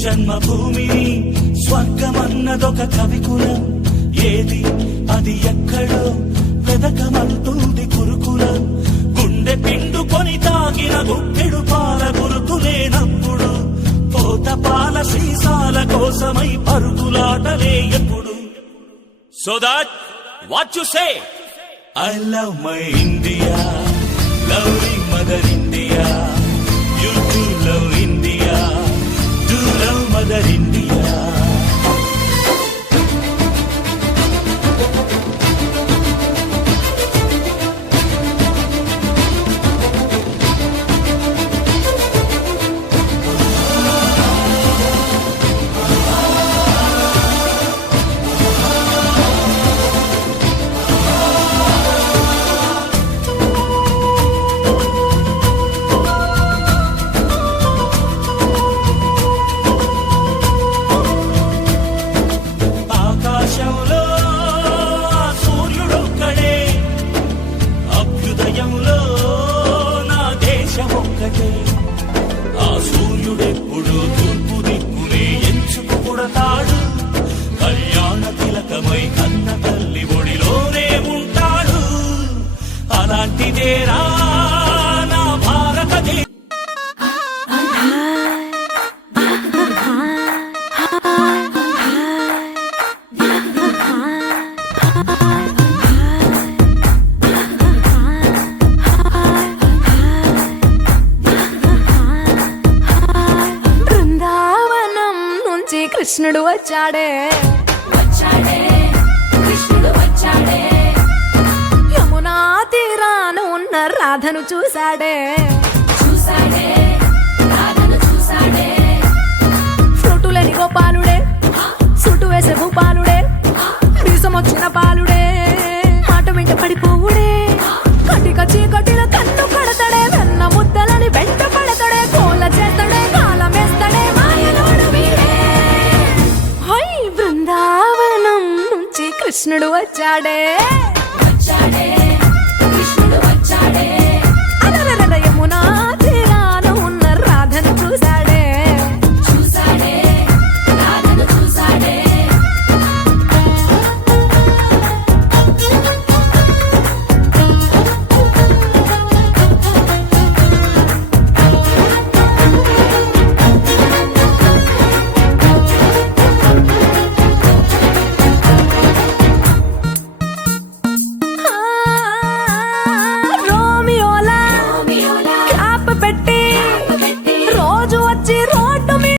జన్మభూమిని స్వర్గమన్నదొక కవికులం ఏది అది ఎక్కడో వెదకమంటుంది గురుకులం గుండె పిండుకొని తాగిన గుప్పెడు పాల గురుతులేనప్పుడు పోత పాల సీసాల కోసమై పరుగులాటలే ఎప్పుడు so that what you say I love my India lovely mother India you to love India do love mother India ఆ సూర్యుడెప్పుడు తూర్పు దిక్కునే ఎంచుకు పుడతాడు కళ్యాణ తిలకమై కన్న తల్లి ఒడిలోనే ఉంటాడు అలాంటిదేరా నా భారతదేశం కృష్ణుడు వచ్చాడే కృష్ణుడు వచ్చాడే యమునా తీరాన ఉన్న రాధను చూశాడే రాధను చూశాడే ఫ్రూటులని గోపాలుడే సుటు వేసే భూపాలుడే వీసమొచ్చిన పాలుడే మాట వెంట పడిపోవుడే కటిక చీకటిన కన్ను కడతాడే వెన్న ముద్దలని వెంట పడతాడే కోల చేస్తాడే కాలం వేస్తాడే మాయలోడు వీడే బృందావనం నుంచి కృష్ణుడు వచ్చాడే